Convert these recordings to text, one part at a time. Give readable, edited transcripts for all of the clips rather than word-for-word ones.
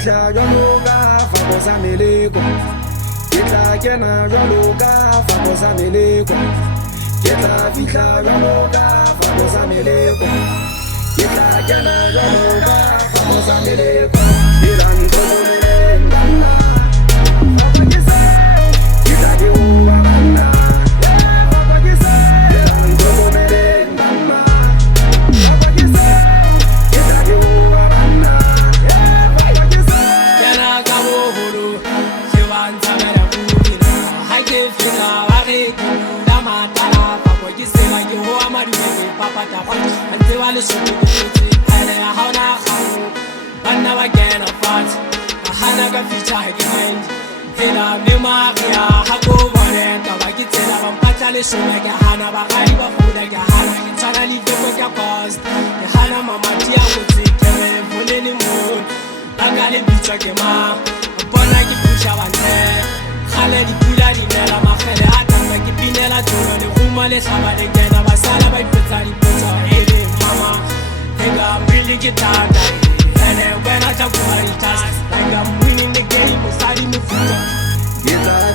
fihla jwalo ka fako sa meleko, ke tla kena jwalo ka fako sa meleko, ke tla fihla jwalo ka fako sa meleko, ke tla kena jwalo ka fako sa meleko.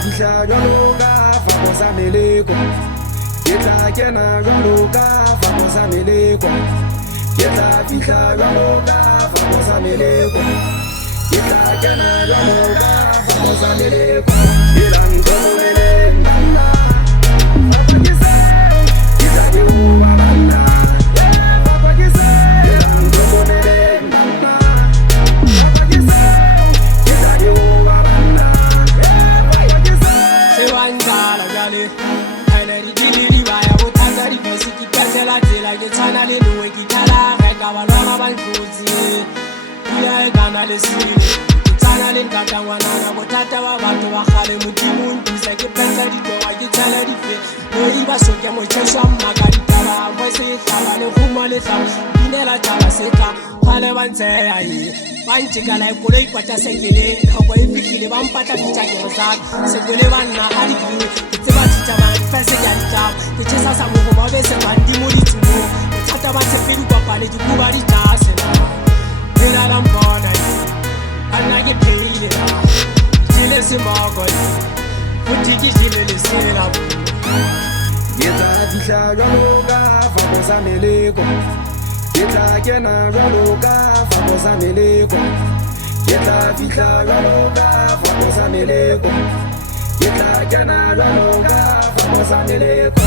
Fihla jwalo ka fako sa meleko, ke tla kena jwalo ka fako sa meleko, ke tla fihla jwalo ka fako sa meleko, ke tla kena jwalo ka fako sa meleko. Banchikala koloi pata sekele go ipikile ba mpata pitake mosaka sekele bana a di bue tse ba tshita ba fese ya ditaba ke tsesa sa mo ba be se bandi mo dithumo thata ba tsepedi kwa pale di buba di tase ela la mbona ana ke phele tsile se mago utiki jile le sela ke tla fihla jwalo ka fako sa meleko, ke tla kena jwalo ka fako sa meleko, ke tla fihla jwalo ka fako sa meleko, ke tla kena jwalo ka fako sa meleko.